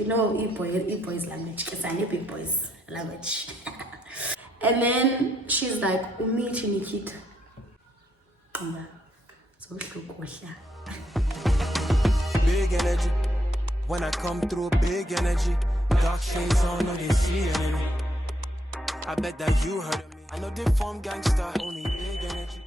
You know, e-boys language, because I know big boys language. And then she's like, Umichi Nikita. So big energy. When I come through, big energy. Dark shades on, no they see enemy. I bet that you heard of me. I know they form gangster, only big energy.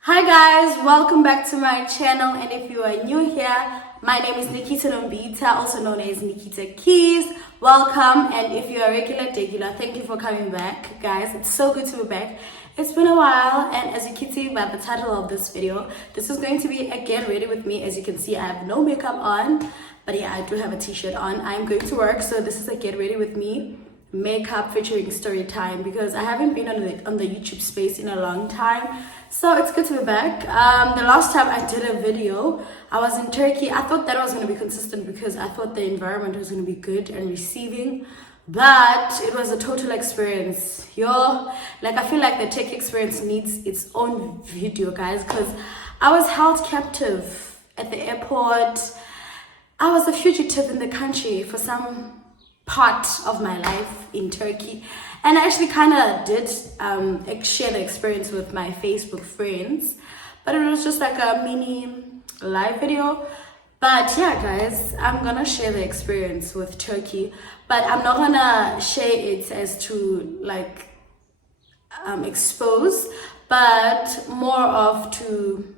Hi guys, welcome back to my channel, and if you are new here, my name is Nikita Nombita, also known as Nikita Keys. Welcome, and if you're a regular, thank you for coming back, guys. It's so good to be back. It's been a while, and as you can see by the title of this video, this is going to be a get ready with me. As you can see, I have no makeup on, but yeah, I do have a t-shirt on. I'm going to work, so this is a get ready with me makeup featuring story time, because I haven't been on the YouTube space in a long time, so it's good to be back. The last time I did a video, I was in Turkey. I thought that was going to be consistent because I thought the environment was going to be good and receiving, but it was a total experience. Like, I feel like the tech experience needs its own video, guys, because I was held captive at the airport. I was a fugitive in the country for some part of my life in Turkey, and I actually kind of did share the experience with my Facebook friends, but it was just like a mini live video. But yeah, guys, I'm gonna share the experience with Turkey, but I'm not gonna share it as to like expose, but more of to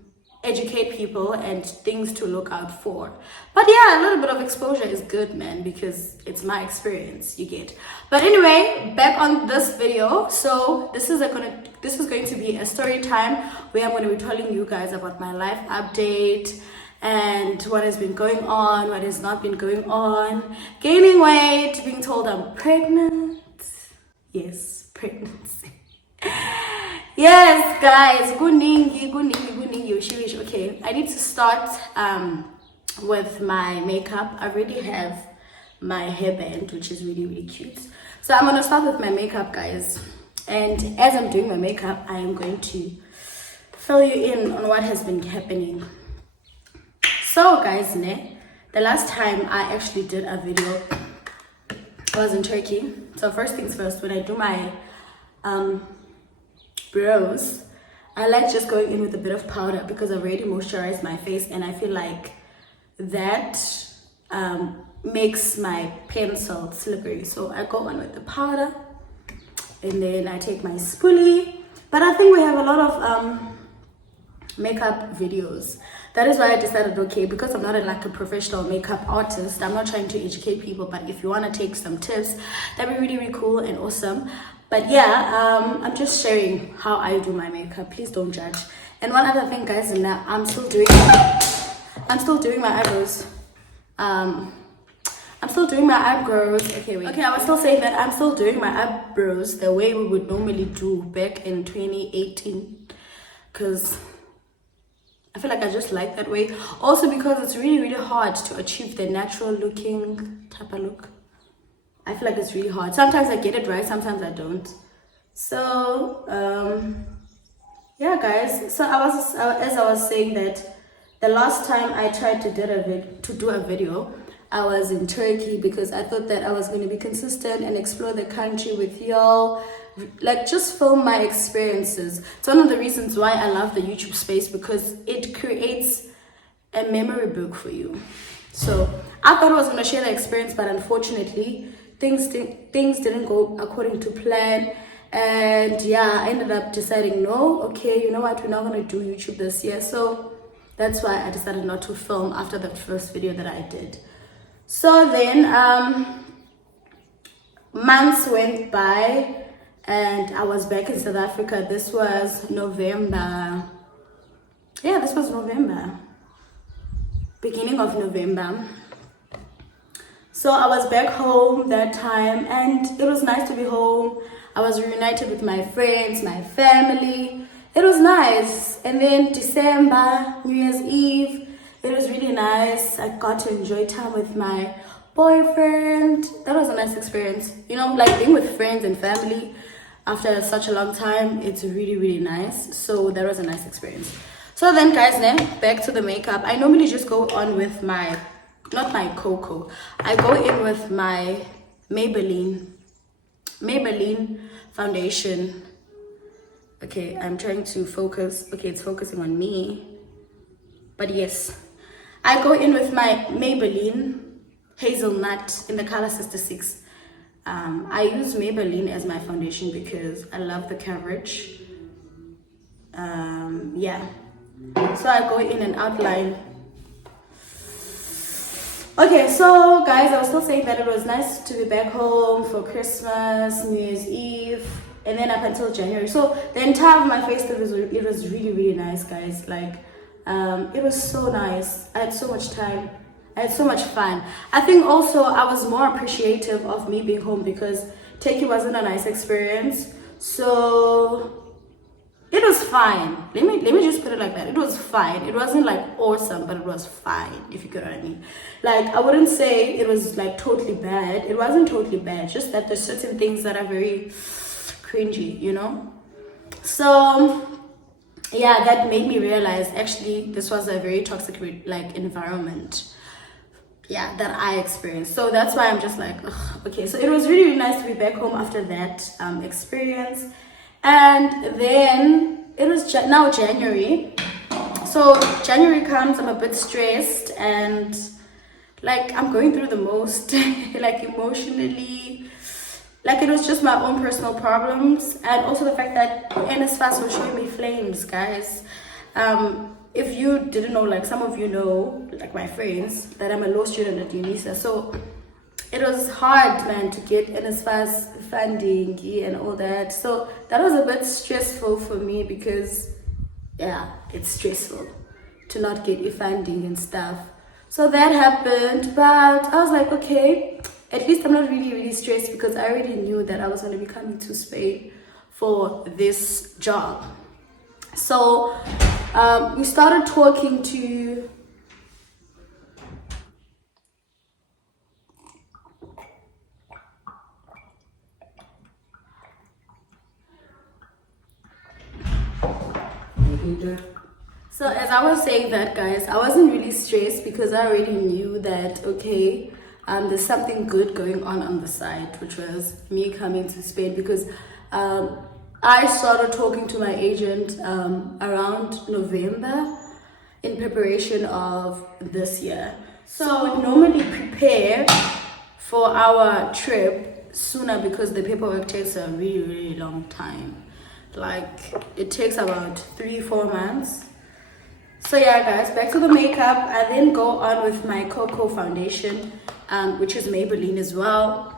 educate people and things to look out for. But yeah, a little bit of exposure is good, man, because it's my experience, you get. But anyway, back on this video. So this is going to be a story time where I'm going to be telling you guys about my life update and what has been going on, what has not been going on, gaining weight, being told I'm pregnant. Yes, pregnancy. Yes, guys, kuningi. Okay, I need to start with my makeup. I already have my hairband, which is really cute. So I'm gonna start with my makeup, guys. And as I'm doing my makeup, I am going to fill you in on what has been happening. So, guys, the last time I actually did a video, I was in Turkey. So first things first, when I do my brows, I like just going in with a bit of powder because I've already moisturized my face, and I feel like that makes my pencil slippery. So I go on with the powder, and then I take my spoolie. But I think we have a lot of makeup videos. That is why I decided, okay, because I'm not like a professional makeup artist, I'm not trying to educate people, but if you want to take some tips, that'd be really cool and awesome. But yeah, I'm just sharing how I do my makeup. Please don't judge. And one other thing, guys, is that I'm still doing my eyebrows. I'm still doing my eyebrows. Okay, wait. Okay, I was still saying that I'm still doing my eyebrows the way we would normally do back in 2018, because I feel like I just like that way. Also because it's really hard to achieve the natural looking type of look. I feel like it's really hard. Sometimes I get it right, sometimes I don't. So yeah, guys. So as I was saying that the last time I tried to do a video, I was in Turkey because I thought that I was going to be consistent and explore the country with y'all, like just film my experiences. It's one of the reasons why I love the YouTube space, because it creates a memory book for you. So I thought I was going to share the experience, but unfortunately things didn't go according to plan. And yeah, I ended up deciding, no, okay, you know what, we're not going to do YouTube this year. So that's why I decided not to film after the first video that I did. So then months went by and I was back in South Africa. This was November. Yeah, this was November, beginning of November. So I was back home that time, and it was nice to be home. I was reunited with my friends, my family. It was nice. And then December, New Year's Eve, it was really nice. I got to enjoy time with my boyfriend. That was a nice experience. You know, like being with friends and family after such a long time, it's really nice. So that was a nice experience. So then, guys, back to the makeup. I normally just go on with my not my cocoa. I go in with my Maybelline foundation. Okay, I'm trying to focus. Okay, it's focusing on me. But yes, I go in with my Maybelline Hazelnut in the color Sister 6. I use Maybelline as my foundation because I love the coverage. Yeah, so I go in and outline. Okay, so guys, I was still saying that it was nice to be back home for Christmas, New Year's Eve, and then up until January. So the entire of my face, it was really nice, guys. Like, it was so nice. I had so much time. I had so much fun. I think also I was more appreciative of me being home because Turkey wasn't a nice experience. So it was fine. Let me just put it like that. It was fine. It wasn't like awesome, but it was fine, if you get what I mean. Like, I wouldn't say it was like totally bad. It wasn't totally bad. Just that there's certain things that are very cringy, you know? So yeah, that made me realize actually this was a very toxic like environment, yeah, that I experienced. So that's why I'm just like, ugh, okay. So it was really nice to be back home after that experience. And then it was now January. So January comes, I'm a bit stressed and like I'm going through the most, like emotionally. Like, it was just my own personal problems, and also the fact that NSFAS was showing me flames, guys. If you didn't know, like some of you know, like my friends, that I'm a law student at UNISA, so it was hard, man, to get NSFAS funding and all that. So that was a bit stressful for me because, yeah, it's stressful to not get your funding and stuff. So that happened, but I was like, okay, at least I'm not really stressed because I already knew that I was going to be coming to Spain for this job. So we started talking to So as I was saying that, guys, I wasn't really stressed because I already knew that, okay, there's something good going on the side, which was me coming to Spain because I started talking to my agent around November in preparation of this year. So we normally prepare for our trip sooner because the paperwork takes a really long time. Like, it takes about 3-4 months. So yeah, guys, back to the makeup. I then go on with my Cocoa foundation, which is Maybelline as well.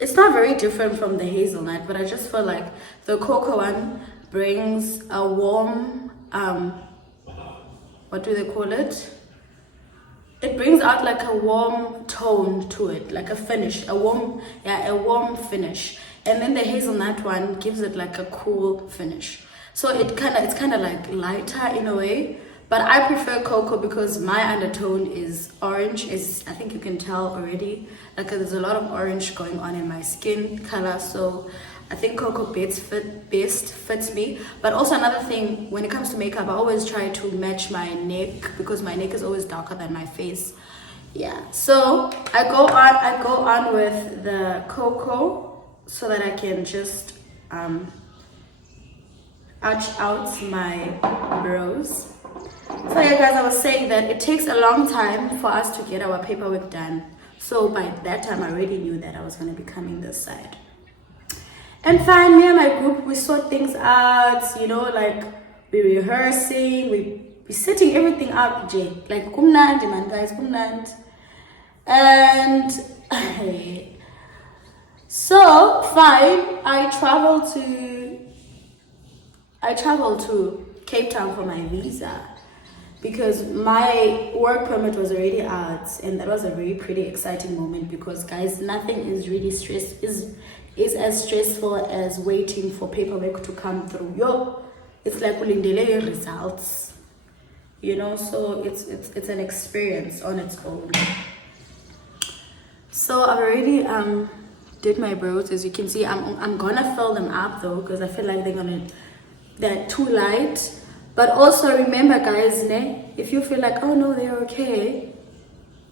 It's not very different from the hazelnut, but I just feel like the Cocoa one brings a warm, what do they call it? It brings out like a warm tone to it, like a finish, a warm finish. And then the hazelnut one gives it like a cool finish. So it's kind of like lighter in a way, but I prefer Cocoa because my undertone is orange. I think you can tell already. Like, there's a lot of orange going on in my skin color, so I think Cocoa best fits me. But also another thing, when it comes to makeup, I always try to match my neck because my neck is always darker than my face. Yeah, so I go on with the Cocoa so that I can just arch out my brows. So yeah, guys, I was saying that it takes a long time for us to get our paperwork done. So by that time, I already knew that I was going to be coming this side. And fine, me and my group, we sort things out, you know, like we're rehearsing, we're setting everything up, Jay. Like, kumnandi, man, guys, kumnandi. And so fine, I traveled to Cape Town for my visa because my work permit was already out, and that was a very pretty exciting moment because, guys, nothing is really is as stressful as waiting for paperwork to come through. It's like ulindele results, you know, so it's an experience on its own. So I've already did my brows. As you can see, I'm gonna fill them up though because I feel like they're too light, But also remember, guys, if you feel like, oh no, they're okay,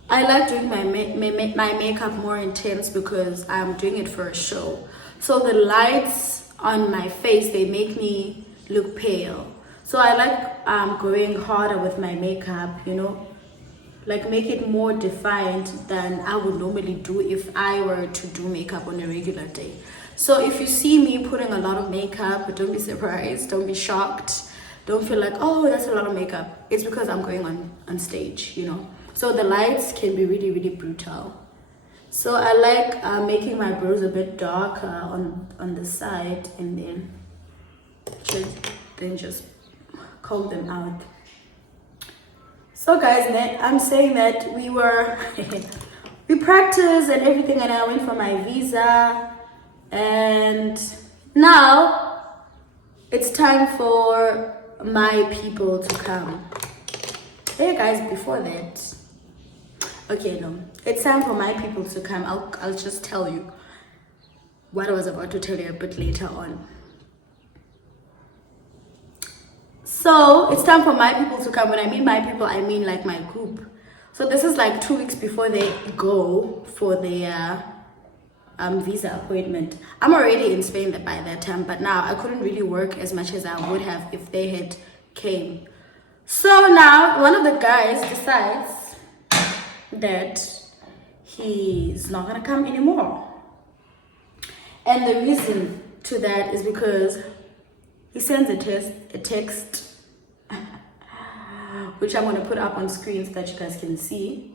I like doing my makeup more intense because I'm doing it for a show. So the lights on my face, they make me look pale. So I like going harder with my makeup, you know, like make it more defined than I would normally do if I were to do makeup on a regular day. So if you see me putting a lot of makeup, don't be surprised, don't be shocked. Don't feel like, oh, that's a lot of makeup. It's because I'm going on stage, you know. So the lights can be really, really brutal. So I like making my brows a bit darker on the side, and then just comb them out. So guys, I'm saying that we practiced and everything, and I went for my visa, and now it's time for my people to come. Hey guys, before that, okay, no, it's time for my people to come. I'll just tell you what I was about to tell you a bit later on. So it's time for my people to come. When I mean my people, I mean like my group. So this is like 2 weeks before they go for their visa appointment. I'm already in Spain by that time, but now I couldn't really work as much as I would have if they had came. So now one of the guys decides that he's not gonna come anymore, and the reason to that is because he sends a text which I'm gonna put up on screen so that you guys can see.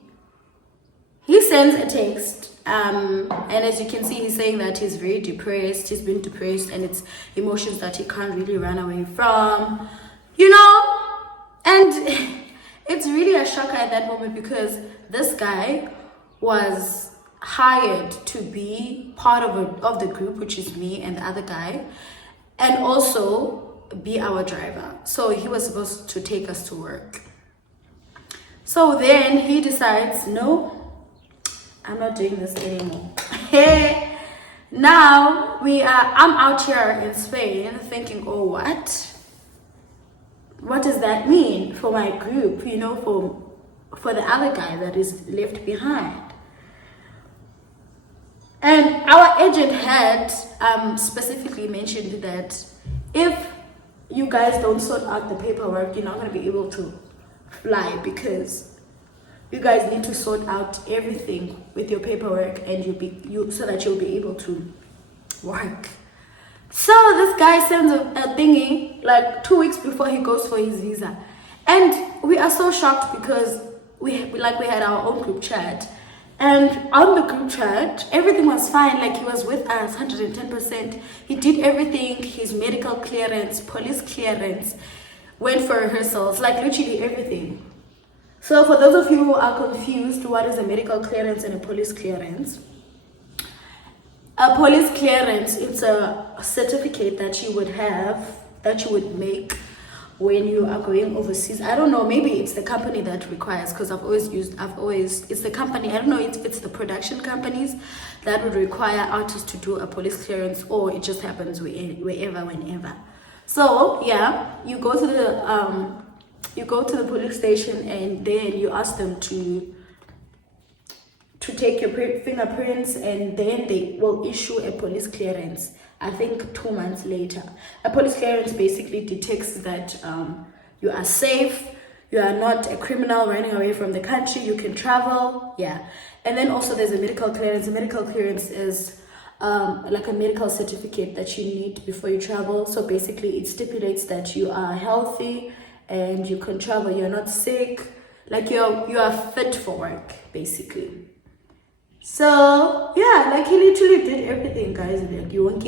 He sends a text, and as you can see, he's saying that he's very depressed. He's been depressed, and it's emotions that he can't really run away from, you know. And it's really a shocker at that moment because this guy was hired to be part of the group, which is me and the other guy, and also be our driver. So he was supposed to take us to work. So then he decides, no, I'm not doing this anymore. Hey, now I'm out here in Spain thinking, oh, what does that mean for my group, you know, for the other guy that is left behind? And our agent had specifically mentioned that if you guys don't sort out the paperwork, you're not going to be able to fly, because you guys need to sort out everything with your paperwork, and so that you'll be able to work. So this guy sends a thingy like 2 weeks before he goes for his visa, and we are so shocked because we had our own group chat, and on the group chat everything was fine. Like, he was with us 110%. He did everything, his medical clearance, police clearance, went for rehearsals, like literally everything. So for those of you who are confused, what is a medical clearance and a police clearance? A police clearance, it's a certificate that you would make when you are going overseas. I don't know, maybe it's the company that requires, because it's the company, I don't know if it's the production companies that would require artists to do a police clearance, or it just happens wherever, whenever. So yeah, you go to the police station, and then you ask them to take your fingerprints, and then they will issue a police clearance. I think 2 months later. A police clearance basically detects that you are safe, you are not a criminal running away from the country, you can travel, yeah. And then also there's a medical clearance. A medical clearance is like a medical certificate that you need before you travel. So basically it stipulates that you are healthy and you can travel, you're not sick, like you are fit for work, basically. So yeah, like he literally did everything, guys. Like, you won't.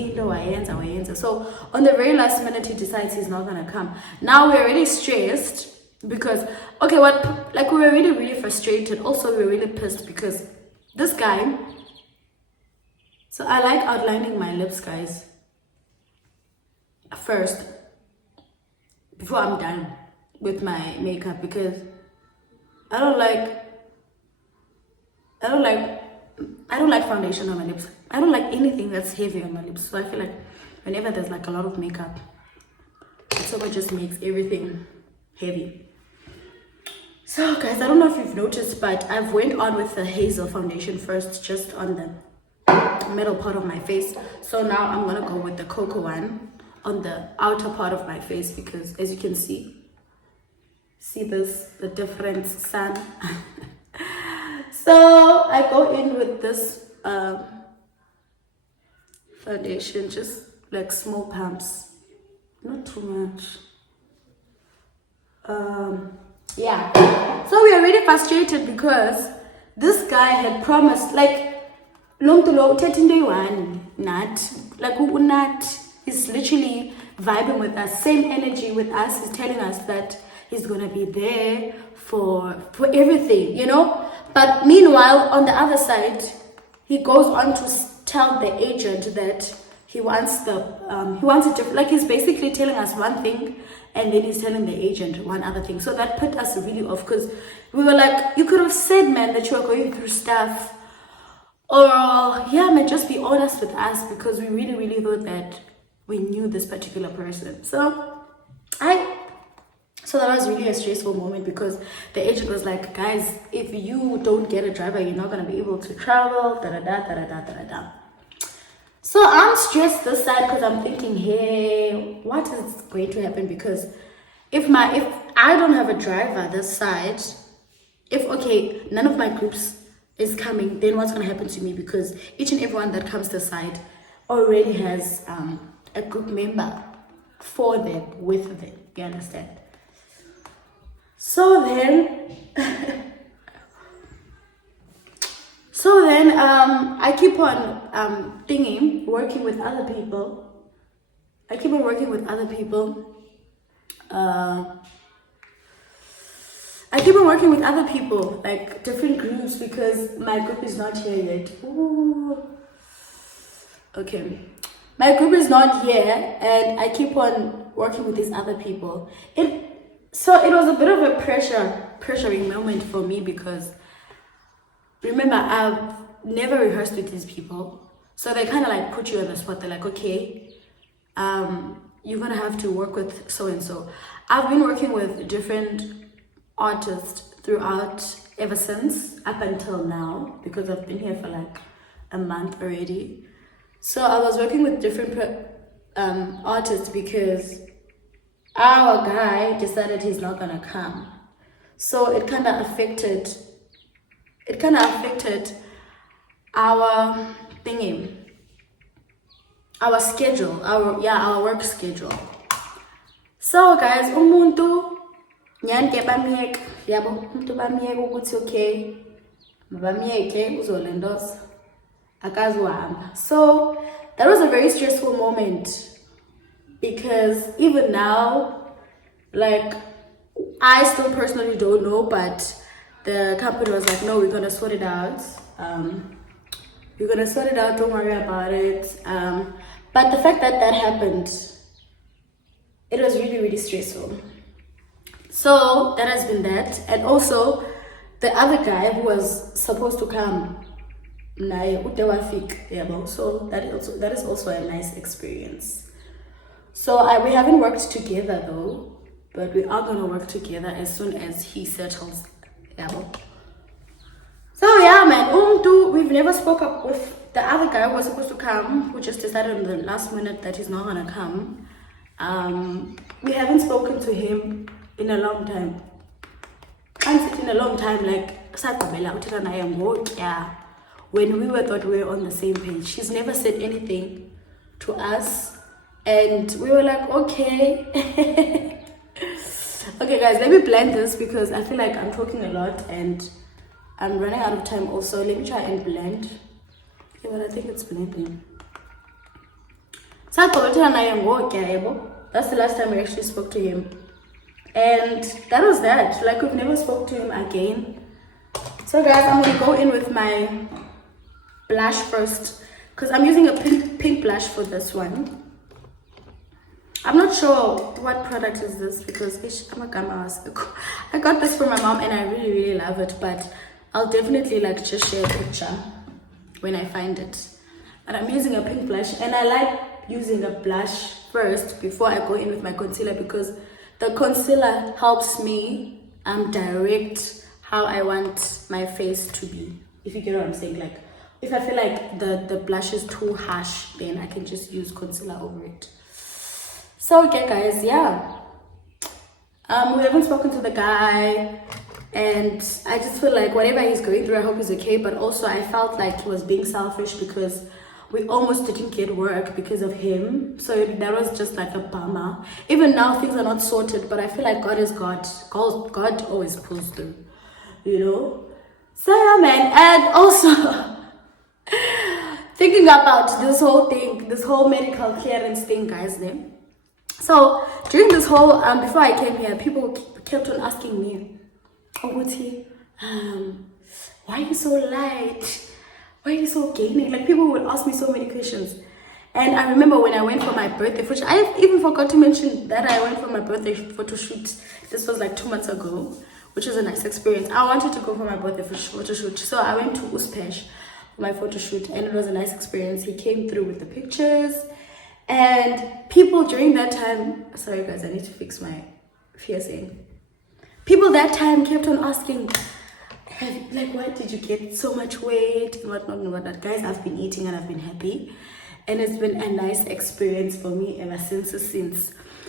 So on the very last minute, he decides he's not gonna come. Now we're really stressed because we were really, really frustrated. Also, we were really pissed because this guy. So I like outlining my lips, guys, first before I'm done with my makeup, because I don't like foundation on my lips. I don't like anything that's heavy on my lips. So I feel like whenever there's like a lot of makeup, it's October just makes everything heavy. So guys, I don't know if you've noticed, but I've went on with the Hazel foundation first, just on the middle part of my face. So now I'm gonna go with the cocoa one on the outer part of my face, because as you can see this, the difference, sun. So I go in with this foundation, just like small pumps, not too much. Yeah, so we are really frustrated because this guy had promised, like, long to low 13 day one, not like not. He's literally vibing with us, same energy with us. He's telling us that he's gonna be there for everything, you know. But meanwhile, on the other side, he goes on to tell the agent that he wants it different. Like, he's basically telling us one thing, and then he's telling the agent one other thing. So that put us really off, because we were like, you could have said, man, that you are going through stuff, or yeah, man, just be honest with us, because we really, really thought that we knew this particular person. So that was really a stressful moment, because the agent was like, guys, if you don't get a driver, you're not going to be able to travel, da-da-da. So I'm stressed this side, because I'm thinking, hey, what is going to happen? Because if I don't have a driver this side, if none of my groups is coming, then what's going to happen to me? Because each and everyone that comes this side already has a group member for them, with them, you understand? So then I keep on working with other people. Like different groups, because my group is not here yet. Ooh. Okay, my group is not here, and I keep on working with these other people. So it was a bit of a pressuring moment for me, because remember, I've never rehearsed with these people. So they kind of like put you on the spot. They're like, okay, you're going to have to work with so-and-so. I've been working with different artists throughout, ever since, up until now, because I've been here for like a month already. So I was working with different artists, because our guy decided he's not gonna come. So it kind of affected our thingy, our schedule, our work schedule. So guys, umuntu nyanke bamiyek, yabo, umuntu bamiyek ukuthi okay, bamiyeke uzolendoza akazuhamba. So that was a very stressful moment, because even now, like, I still personally don't know, but the company was like, no, we're gonna sort it out. Don't worry about it. But the fact that happened, it was really, really stressful. So that has been that. And also, the other guy who was supposed to come, so that is also a nice experience. So we haven't worked together though, but we are gonna work together as soon as he settles. So yeah, man, we've never spoke up with the other guy who was supposed to come, who just decided on the last minute that he's not gonna come. We haven't spoken to him in a long time. Like, when we thought we were on the same page. He's never said anything to us, and we were like, okay. Okay guys, let me blend this, because I feel like I'm talking a lot and I'm running out of time also. Let me try and blend. Okay, but I think it's blending. That's the last time we actually spoke to him, and that was that. Like, we've never spoke to him again. So guys, I'm gonna go in with my blush first, because I'm using a pink blush for this one. I'm not sure what product is this, because I got this from my mom and I really, really love it, but I'll definitely like just share a picture when I find it. But I'm using a pink blush, and I like using a blush first before I go in with my concealer, because the concealer helps me direct how I want my face to be, if you get what I'm saying. Like if I feel like the blush is too harsh, then I can just use concealer over it. So okay guys, yeah, we haven't spoken to the guy, and I just feel like whatever he's going through, I hope he's okay. But also I felt like he was being selfish because we almost didn't get work because of him. So that was just like a bummer. Even now things are not sorted, but I feel like God is God. God always pulls through, you know. So yeah man, and also thinking about this whole thing, this whole medical clearance thing, guys, then. So during this whole before I came here, people kept on asking me, Oguti, why are you so light? Why are you so gaining? Like people would ask me so many questions. And I remember when I went for my birthday photo, I even forgot to mention that I went for my birthday photo shoot. This was like 2 months ago, which was a nice experience. I wanted to go for my birthday photo shoot, so I went to Uspesh for my photo shoot, and it was a nice experience. He came through with the pictures, and people during that time, sorry guys, I need to fix my piercing. People that time kept on asking, like, why did you get so much weight and whatnot and whatnot. Guys, I've been eating and I've been happy, and it's been a nice experience for me ever since.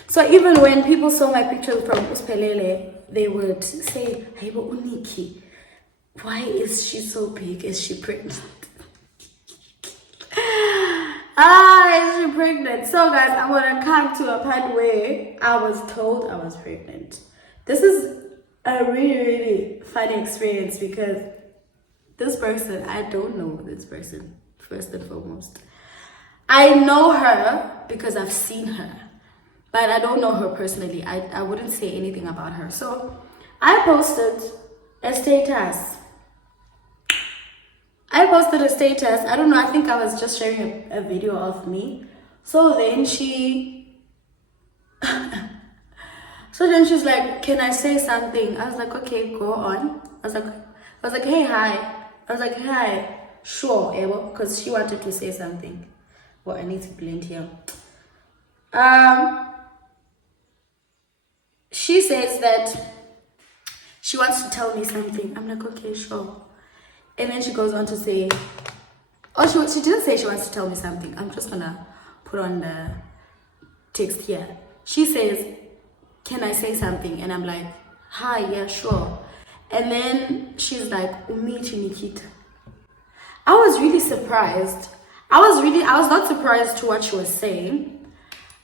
So even when people saw my pictures from Uspelele, they would say, hey, but Uniki, why is she so big? Is she pregnant? Is she pregnant? So guys, I'm gonna come to a part where I was told I was pregnant. This is a really funny experience, because this person, I don't know this person, first and foremost. I know her because I've seen her, but I don't know her personally. I wouldn't say anything about her. So I posted a status. I don't know, I think I was just sharing a video of me. So then she's like, can I say something? I was like, okay, go on. I was like, hey, hi. I was like, hi, sure, Ewo, because she wanted to say something. Well, I need to blend here. She says that she wants to tell me something. I'm like, okay, sure. And then she goes on to say, she didn't say she wants to tell me something. I'm just gonna put on the text here. She says, can I say something? And I'm like, hi, yeah, sure. And then she's like, Umichi Nikita. I was really surprised. I was not surprised to what she was saying.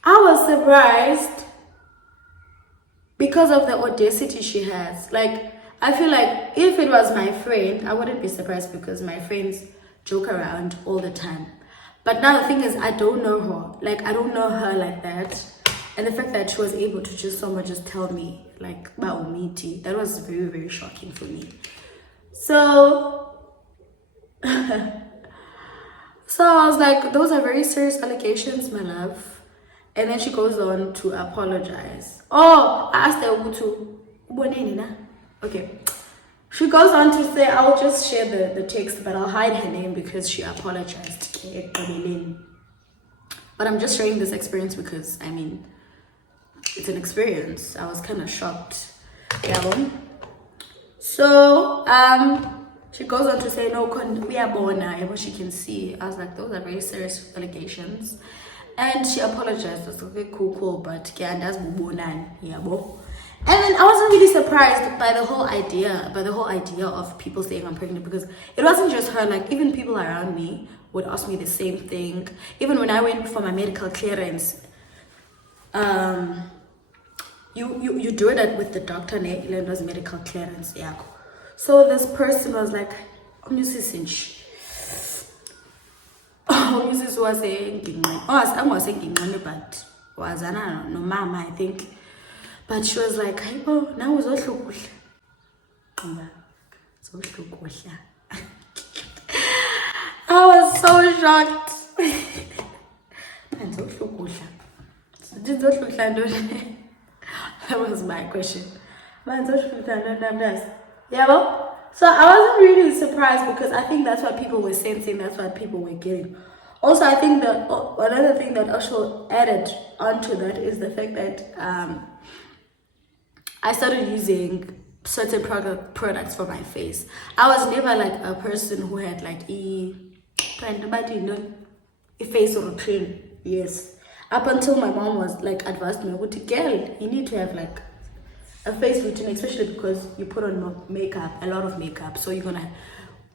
I was surprised because of the audacity she has. Like, I feel like if it was my friend, I wouldn't be surprised, because my friends joke around all the time. But now the thing is, I don't know her. Like, I don't know her like that. And the fact that she was able to just tell me, like, about Umiti, that was very, very shocking for me. So I was like, those are very serious allegations, my love. And then she goes on to apologize. Oh, I asked her to. Okay. She goes on to say, I'll just share the text, but I'll hide her name because she apologized. But I'm just sharing this experience because, I mean, it's an experience. I was kind of shocked. Yeah. So she goes on to say, no, we are born now, she can see. I was like, those are very serious allegations. And she apologized. I was like, okay, cool, but yeah, that's bubonan, yeah, bo. And then I wasn't really surprised by the whole idea of people saying I'm pregnant, because it wasn't just her. Like, even people around me would ask me the same thing. Even when I went for my medical clearance, you do it with the doctor, Ilando's medical clearance, yeah. So this person was like, Mrs. was saying, I was saying, but was no mama, I think. But she was like, hey, now was all I was so shocked. That was my question. Yeah, well, so I wasn't really surprised, because I think that's what people were sensing, that's what people were getting. Also, I think that another thing that also added onto that is the fact that I started using certain products for my face. I was never like a person who had like a face routine. Yes. Up until my mom was like advised me, girl, you need to have like a face routine, especially because you put on makeup, a lot of makeup. So you're gonna,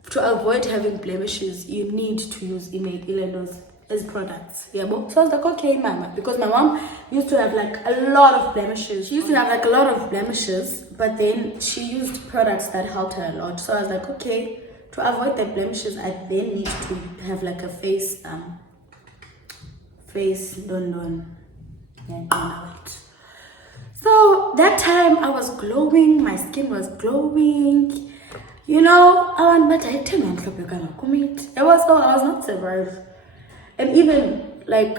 to avoid having blemishes, you need to use Ilendo's as products. Yeah, but so I was like, okay, mama, because my mom used to have like a lot of blemishes. She used to have like a lot of blemishes, but then she used products that helped her a lot. So I was like, okay, to avoid the blemishes, I then need to have like a face London. So that time I was glowing, my skin was glowing, you know. But I tell me, I was not surprised. And even like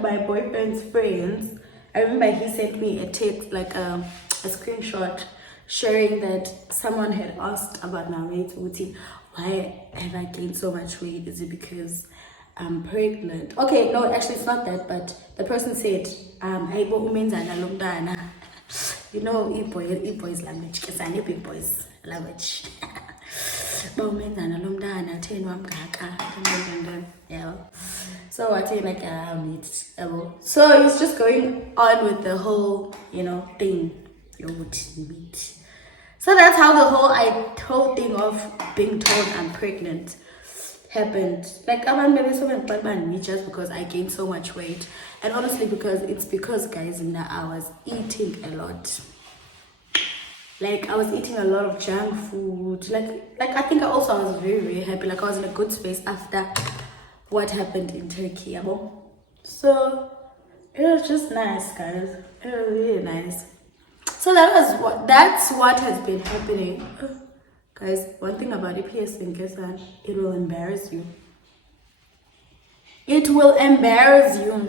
my boyfriend's friends, I remember he sent me a text, like a screenshot sharing that someone had asked about my weight. Why have I gained so much weight? Is it because I'm pregnant? Okay, no, actually it's not that, but the person said, you know, boys language, because I know big boys language. Yeah. So I tell you like so he's just going on with the whole, you know, thing. So that's how the whole thing of being told I'm pregnant happened. Like me just because I gained so much weight. And honestly, because guys, I was eating a lot. Like I was eating a lot of junk food. Like I think I was very, very happy. Like I was in a good space after what happened in Turkey. So it was just nice, guys. It was really nice. So that's what has been happening. Guys, one thing about EPS is that it will embarrass you. It will embarrass you.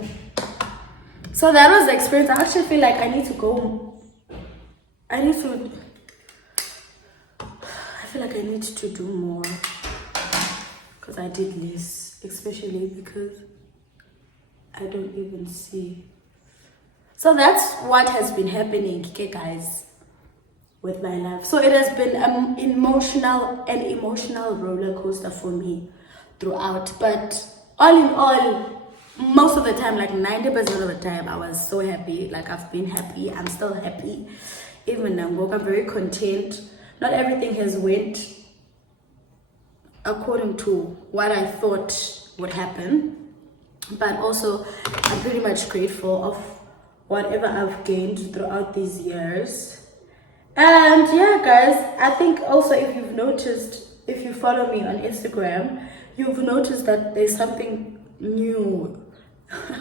So that was the experience. I actually feel like I need to go. I feel like I need to do more because I did less, especially because I don't even see. So that's what has been happening, okay, guys, with my life. So it has been an emotional roller coaster for me throughout. But all in all, most of the time, like 90% of the time, I was so happy. Like I've been happy. I'm still happy. Even now, I'm very content. Not everything has went according to what I thought would happen, but also I'm pretty much grateful of whatever I've gained throughout these years. And yeah, guys, I think also if you've noticed, if you follow me on Instagram, you've noticed that there's something new,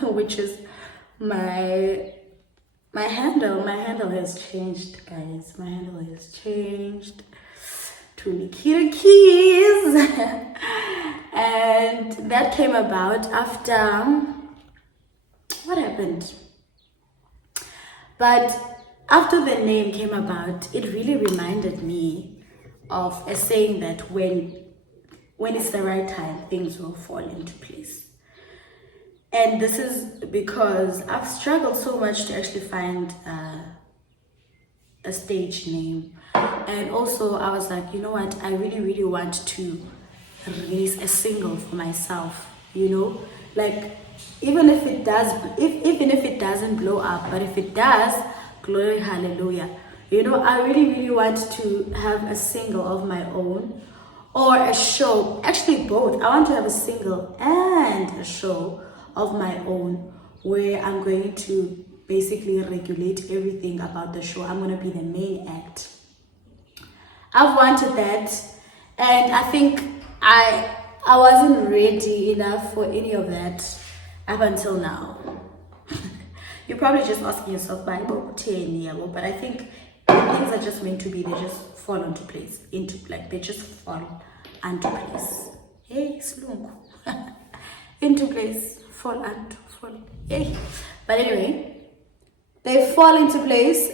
which is my handle has changed, guys. My handle has changed to Nikita Keys. And that came about after what happened? But after the name came about, it really reminded me of a saying that when it's the right time, things will fall into place. And this is because I've struggled so much to actually find a stage name. And also I was like, you know what, I really, really want to release a single for myself, you know, like even if it doesn't blow up, but if it does, glory, hallelujah. You know, I really, really want to have a single of my own or a show, actually both. I want to have a single and a show of my own where I'm going to basically regulate everything about the show. I'm going to be the main act. I've wanted that, and I think I wasn't ready enough for any of that up until now. You're probably just asking yourself, but I think when things are just meant to be, they just fall into place. They just fall into place. Hey, slung. Into place. Fall. Hey. But anyway, they fall into place,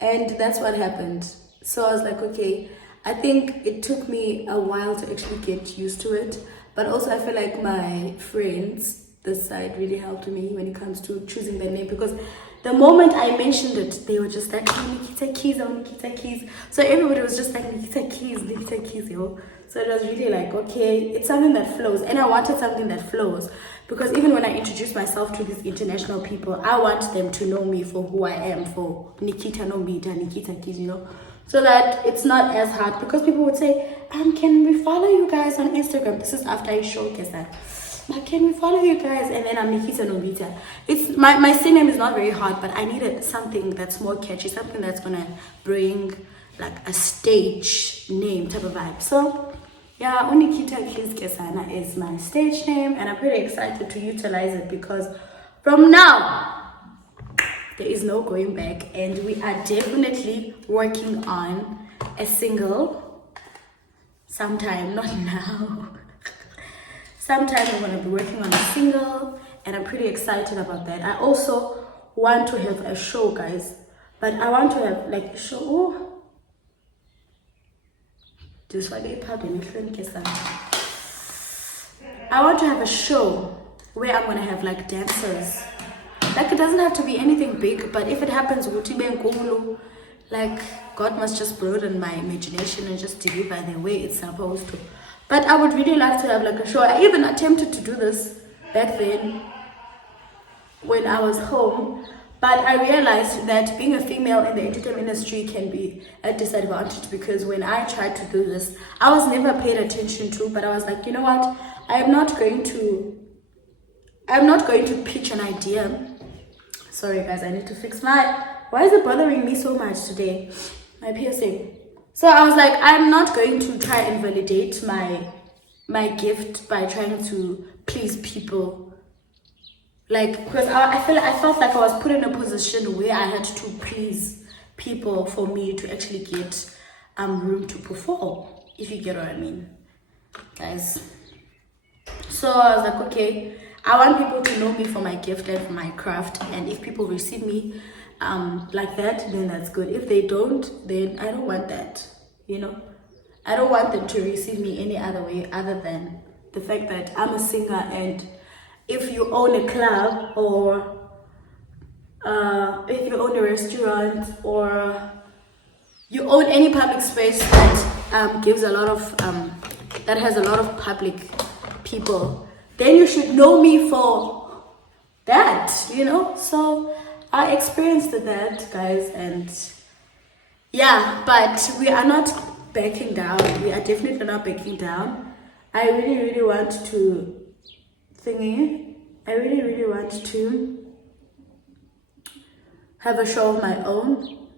and that's what happened. So I was like, okay, I think it took me a while to actually get used to it, But also I feel like my friends this side really helped me when it comes to choosing the name, because the moment I mentioned it, they were just like, oh, Nikita Keys, oh, Nikita Keys. So everybody was just like, Nikita Keys, yo. So it was really like, okay, it's something that flows. And I wanted something that flows, because even when I introduce myself to these international people, I want them to know me for who I am, for Nikita Nombita, Nikita Keys, you know. So that it's not as hard, because people would say, can we follow you guys on Instagram? This is after I showcase that. Can we follow you guys? And then I'm Nikita Nombita. It's my surname is not very hard, but I needed something that's more catchy, something that's gonna bring like a stage name type of vibe. So yeah, Unikita Keys Kesana is my stage name, and I'm pretty excited to utilize it, because from now there is no going back, and we are definitely working on a single sometime, not now. Sometime we're going to be working on a single, and I'm pretty excited about that. I also want to have a show, guys, but I want to have like a show. I want to have a show where I'm going to have like dancers. Like, it doesn't have to be anything big, but if it happens, like, God must just broaden my imagination and just deliver the way it's supposed to. But I would really like to have like a show. I even attempted to do this back then when I was home, but I realized that being a female in the entertainment industry can be a disadvantage, because when I tried to do this, I was never paid attention to, but I was like, you know what, I'm not going to pitch an idea. Sorry guys, I need to fix why is it bothering me so much today? My piercing. So I was like, I'm not going to try and validate my gift by trying to please people. Like, because I felt like I was put in a position where I had to please people for me to actually get room to perform, if you get what I mean, guys. So I was like, okay, I want people to know me for my gift and for my craft, and if people receive me like that, then that's good. If they don't, then I don't want that, you know. I don't want them to receive me any other way other than the fact that I'm a singer. And if you own a club, or if you own a restaurant, or you own any public space that gives a lot of that has a lot of public people, then you should know me for that, you know. So I experienced that, guys, and yeah, but we are not backing down. We are definitely not backing down. I really want to have a show of my own,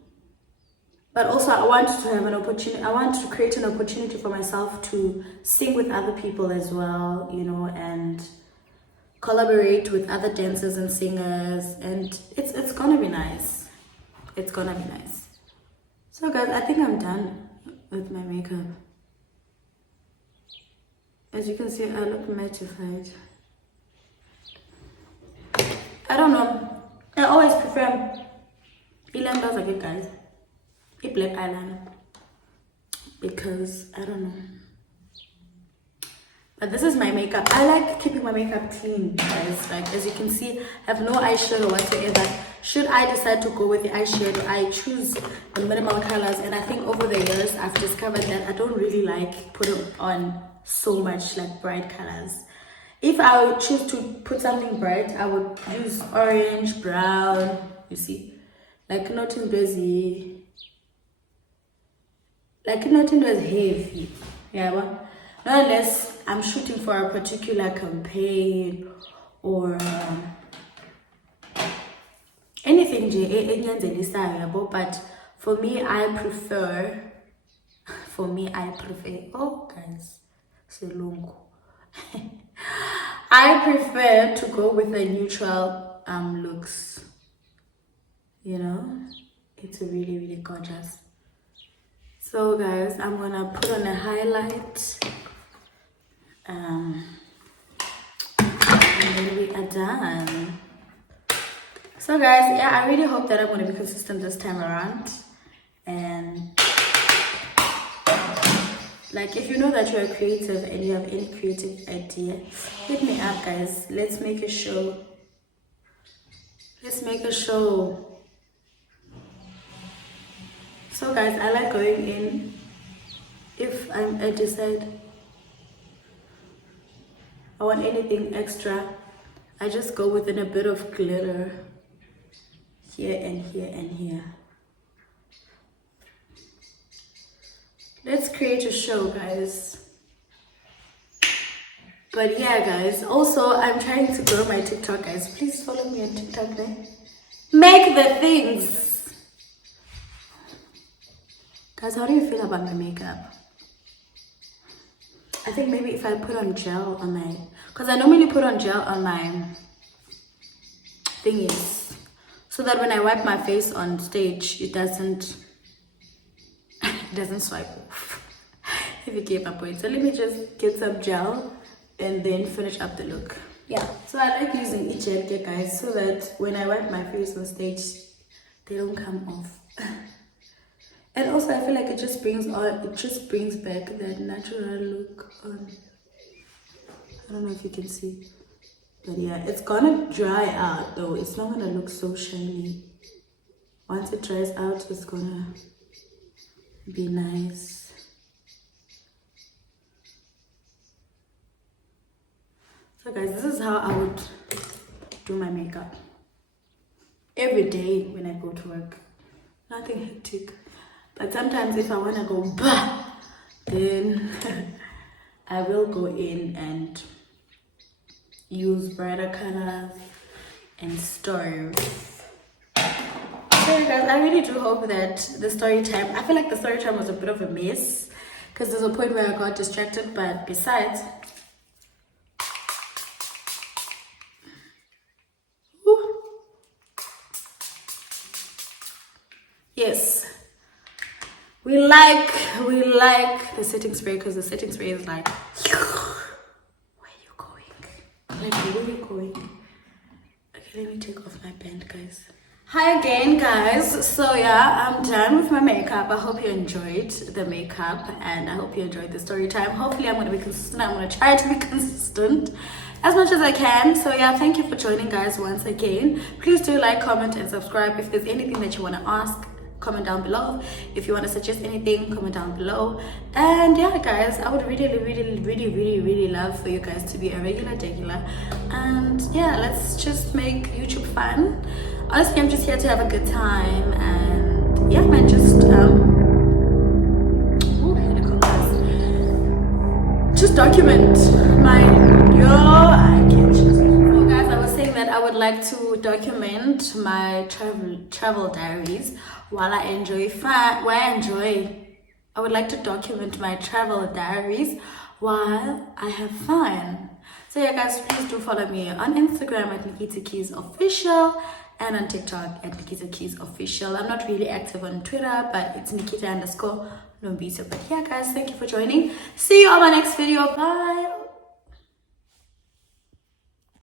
but also I want to have an opportunity. I want to create an opportunity for myself to sing with other people as well, you know, and collaborate with other dancers and singers, and it's gonna be nice. It's gonna be nice. So guys, I think I'm done with my makeup. As you can see, I look mattified. I don't know, I always prefer eyeliner again, guys, a black eyeliner, because I don't know. But this is my makeup. I like keeping my makeup clean, guys. Like, as you can see, I have no eyeshadow whatsoever. Should I decide to go with the eyeshadow, I choose the minimal colors. And I think over the years, I've discovered that I don't really like putting on so much like bright colors. If I would choose to put something bright, I would use orange, brown, you see. Like, nothing busy. Like, nothing was heavy. Yeah, well, not unless I'm shooting for a particular campaign or anything, but for me, I prefer, oh guys, I prefer to go with the neutral looks, you know. It's really gorgeous. So guys, I'm gonna put on a highlight, and then we are done. So guys, yeah, I really hope that I'm gonna be consistent this time around, and Like, if you know that you're creative and you have any creative idea, hit me up, guys. Let's make a show. Let's make a show. So guys, I like going in. If I decide I want anything extra, I just go within a bit of glitter here and here and here. Let's create a show, guys. But yeah, guys, also I'm trying to grow my TikTok, guys. Please follow me on TikTok, man. Make the things. Guys, how do you feel about my makeup? I think maybe if I put on gel on my, because I normally put on gel on my thingies, so that when I wipe my face on stage, it doesn't swipe off. If you get my point. So let me just get some gel and then finish up the look. Yeah, so I like using each gel, guys, so that when I wipe my face on stage, they don't come off. And also I feel like it just brings back that natural look on. I don't know if you can see, but yeah, it's gonna dry out though. It's not gonna look so shiny. Once it dries out, it's gonna be nice. So guys, this is how I would do my makeup every day when I go to work. Nothing hectic. But sometimes if I want to go bah, then I will go in and use brighter colors and stories. So guys, I really do hope that the story time, I feel like the story time was a bit of a mess because there's a point where I got distracted, but besides, yes, we like the setting spray, because the setting spray is like, where you going? Like, where you going? Okay, let me take off my band, guys. Hi again, guys. So yeah, I'm done with my makeup. I hope you enjoyed the makeup and I hope you enjoyed the story time. Hopefully I'm going to be consistent. I'm going to try to be consistent as much as I can. So yeah, thank you for joining, guys, once again. Please do like, comment and subscribe. If there's anything that you want to ask, comment down below. If you want to suggest anything, comment down below. And yeah, guys, I would really love for you guys to be a regular. And yeah, let's just make YouTube fun. Honestly, I'm just here to have a good time, and yeah, man, just document my So guys, I was saying that I would like to document my travel diaries while I enjoy I would like to document my travel diaries while I have fun. So yeah, guys, please do follow me on Instagram at Nikita Keys Official and on TikTok at Nikita Keys Official. I'm not really active on Twitter, but it's Nikita_Nombito. But yeah, guys, thank you for joining. See you on my next video. Bye.